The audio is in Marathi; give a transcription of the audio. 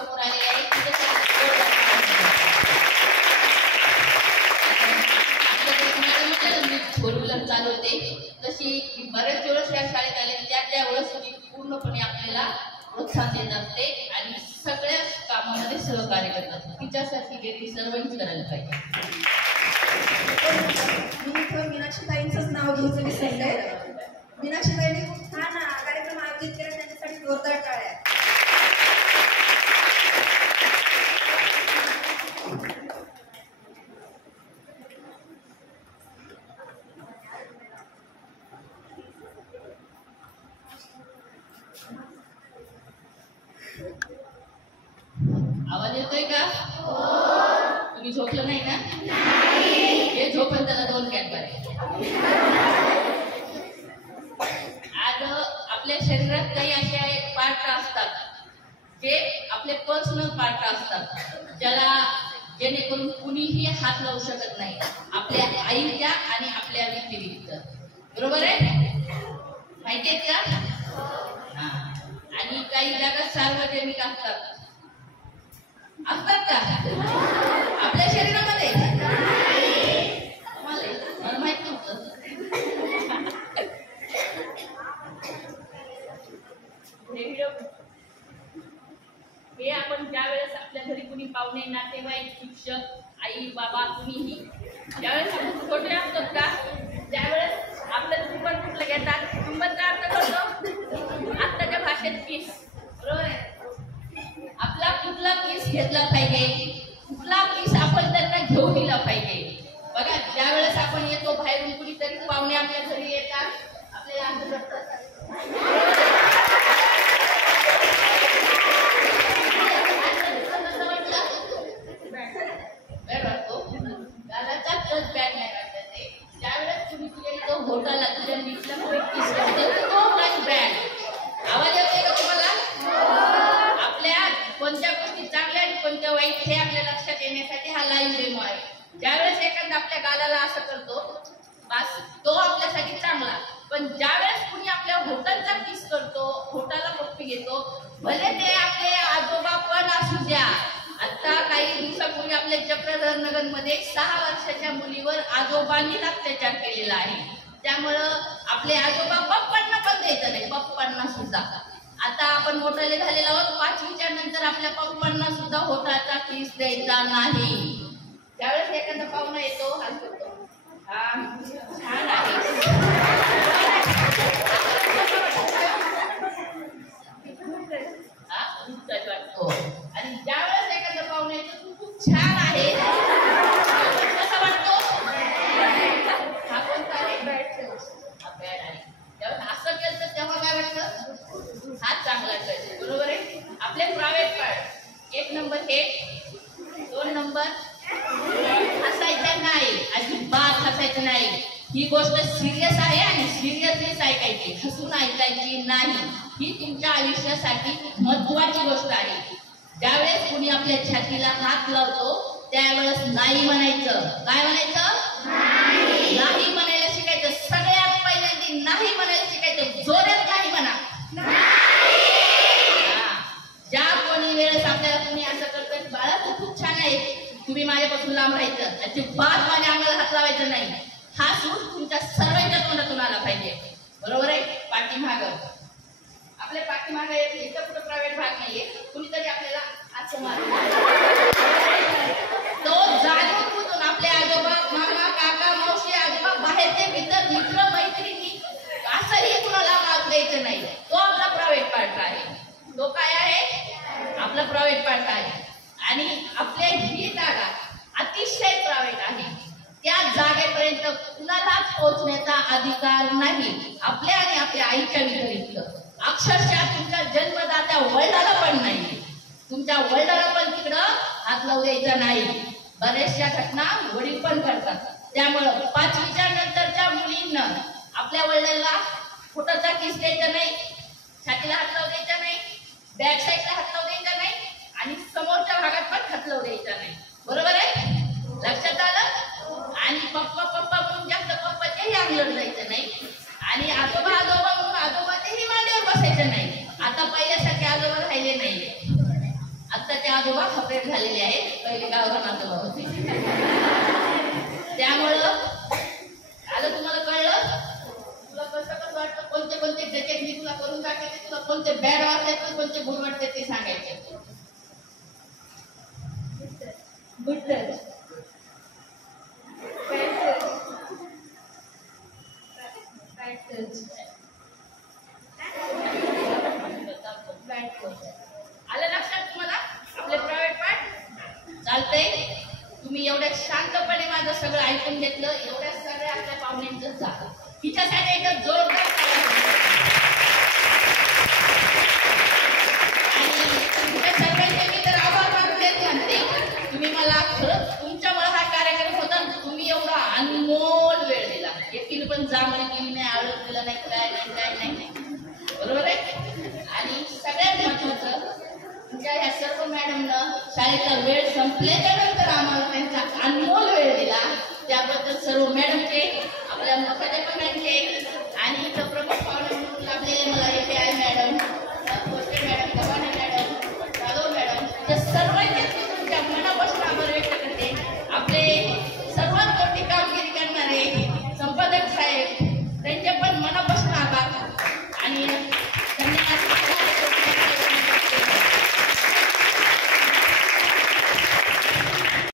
समोर आलेले आहेत. मी फोर व्हीलर चालवते तशी बऱ्याच वेळेस या शाळेत आले त्या वेळेस मी पूर्णपणे आपल्याला प्रोत्साहन देत असते आणि सगळ्याच कामामध्ये सहकार्य करतात. तिच्यासाठी गेली सर्वांनी करायला पाहिजे. मी इथं मीनाक्षीताईंचंच नाव घ्यायचं विसरलंय. मीनाक्षीताईंनी खूप छान कार्यक्रम आयोजित केला, त्यांच्यासाठी जोरदार टाळ्या. आवाज येतोय का? तुम्ही झोपलं नाही ना? हे झोपण त्याला 2 कॅट आहे. आज आपल्या शरीरात काही असे पार्ट असतात जे आपले पर्सनल पार्ट असतात, जेणेकरून कुणीही हात लावू शकत नाही आपल्या आईच्या आणि आपल्या व्यतिरिक्त. बरोबर आहे? माहिती आहेत का? आणि काही जागा सार्वजनिक असतात का आपल्या शरीरामध्ये? मला माहित नव्हतं. हे आपण ज्या वेळेस आपल्या घरी कुणी पाहुणे, नातेवाईक, शिक्षक, आई बाबा कुणीही ज्यावेळेस आपण छोटे असतात का, त्यावेळेस आपलं चुंबन कुठलं घेतात? चुंबनचा अर्थ करतो आत्ताच्या भाषेत किस. बरोबर आहे? आपला कुठला किस घेतला पाहिजे, कुठला किस आपण त्यांना घेऊ दिला पाहिजे. बघा, ज्या वेळेस आपण येतो बाहेरून, कुणीतरी पाहुणे आपल्या घरी येतात, आपल्याला असं करतात. ज्यावेळेस तुम्ही तुझ्या होटाला तुझ्या नीटला किस करते तो लाईक ब्रँड. आवाज येतोय का तुम्हाला? आपल्या कोणत्या गोष्टी चांगल्या आणि कोणत्या वाईट हे आपल्या लक्षात येण्यासाठी हा लाईव्ह डेमो आहे. ज्यावेळेस एखादा आपल्या गालाला असं करतो बस तो आपल्यासाठी चांगला, पण ज्यावेळेस कुणी आपल्या होटांचा किस करतो, होटाला पप्पी घेतो, भले ते आपले आजोबा पण असू द्या. आता काही दिवसापूर्वी आपल्या चक्रधर मध्ये 6 वर्षाच्या मुलीवर आजोबांनी अत्याचार केलेला आहे. त्यामुळं आपले आजोबा पप्पांना पण द्यायचं नाही, पप्पांना सुद्धा. आता आपण मोठाले झालेलो आहोत, 5वीच्या नंतर आपल्या पप्पांना सुद्धा होठाचा किस द्यायचा नाही. त्यावेळेस एखादा पाहुणा येतो, हसतो, छान आहे, वाटतो. आणि ज्यावेळेस एखादा पाहुणा येतो, तू खूप छान आहे, कसा वाटतो? हा कोणता आहे? हा बॅड आहे. त्यावेळेस असं केलं तर तेव्हा काय वाटतं? हा चांगला आहे. बरोबर आहे? आपले प्रायव्हेट पार्ट 1 नंबर हे, 2 नंबर हसायचं नाही, अजिबात हसायचं नाही. ही गोष्ट सिरियस आहे आणि सिरियसनेस ऐकायची, हसून ऐकायची नाही. ही तुमच्या आयुष्यासाठी महत्वाची गोष्ट आहे. ज्यावेळेस कुणी आपल्या छातीला हात लावतो त्यावेळेस नाही म्हणायचं. काय म्हणायचं? नाही म्हणायला शिकायचं. सगळ्यात पहिल्यांदा नाही म्हणायला शिकायचं. जोरात नाही म्हणा. ज्या कोणी वेळेस आपल्याला कुणी असं करतं, बाळा तू खूप छान आहे, तुम्ही माझ्यापासून लांब राहायचं, अजिबात माझ्या अंगाला हात लावायचं नाही. हा सूर तुमच्या सर्वांच्या तोंडातून आला पाहिजे. बरोबर आहे? पाठीमाग आपल्या पाठीमाग इथं कुठं प्रायव्हेट भाग नाहीये, कुणीतरी आपल्याला असं तो जाणून आपल्या आजोबा, मामा, काका, मावशी, आजोबा, बाहेरचे मित्र मैत्रिणी असंही कुणाला माग द्यायचं नाही. तो आपला प्रायव्हेट पार्ट आहे. तो काय आहे? आपला प्रायव्हेट पार्ट आहे. आणि आपल्या ही जागा अतिशय प्रायव्हेट आहे. त्या जागेपर्यंत कुणालाच पोहोचण्याचा अधिकार नाही, आपल्या आणि आपल्या आईच्या व्यतिरिक्त. अक्षरशः तुमच्या जन्मदात्या वडिलाला पण नाही, तुमच्या वडिलाला पण तिकडं हात लावू द्यायचा नाही. बऱ्याचशा घटना वडील पण करतात. त्यामुळं 5वीच्या नंतरच्या मुलींना आपल्या वडिलांना फुटाचा किस द्यायचा नाही, छातीला हात लावू द्यायचा नाही, बॅक साईडला हात लावू द्यायचा नाही आणि समोरच्या भागात पण हात लावू द्यायचा नाही. बरोबर आहे? लक्षात आलं? आणि पप्पा म्हणून जास्त पप्पाच्याही अंगलट जायचं नाही आणि आजोबा म्हणून आजोबाच्याही मांडीवर बसायचं नाही. आता पहिल्यासारखे आजोबा राहिले नाही. आता आजोबा अपडेट झालेले आहेत, पहिले गावरान आजोबा होते. त्यामुळं आलं तुम्हाला कळलं. तुला कसं वाटतं, कोणते कोणते जॅकेट मी तुला करून टाकायचे, तुला कोणते बॅड वाटतात, कोणते गुड वाटतात ते सांगायचे. गुड टच, आलं लक्षात तुम्हाला आपले प्रायव्हेट पार्ट. चालतंय, तुम्ही एवढ्या शांतपणे माझं सगळं ऐकून घेतलं. एवढ्या सगळ्या आपल्या पाहुण्यांचं झालं. हिच्यासाठी एकदम जोरदार आणि तुमच्या सर्वांचे मी तर आभार मानतेच म्हणते. तुम्ही मला खरंच तुमच्यामुळे हा कार्यक्रम होता. तुम्ही एवढा अनमोल वेळ दिला. एकटीने पण जांभळी केली नाही, आळत दिला नाही, काय नाही, बरोबर आहे. आणि सगळ्यात महत्वाचं, तुमच्या ह्या सर्व मॅडमनं शाळेचा वेळ संपल्याच्या नंतर आम्हाला त्यांचा अनमोल वेळ दिला. त्याबद्दल सर्व मॅडमचे, आपल्या मुखाच्या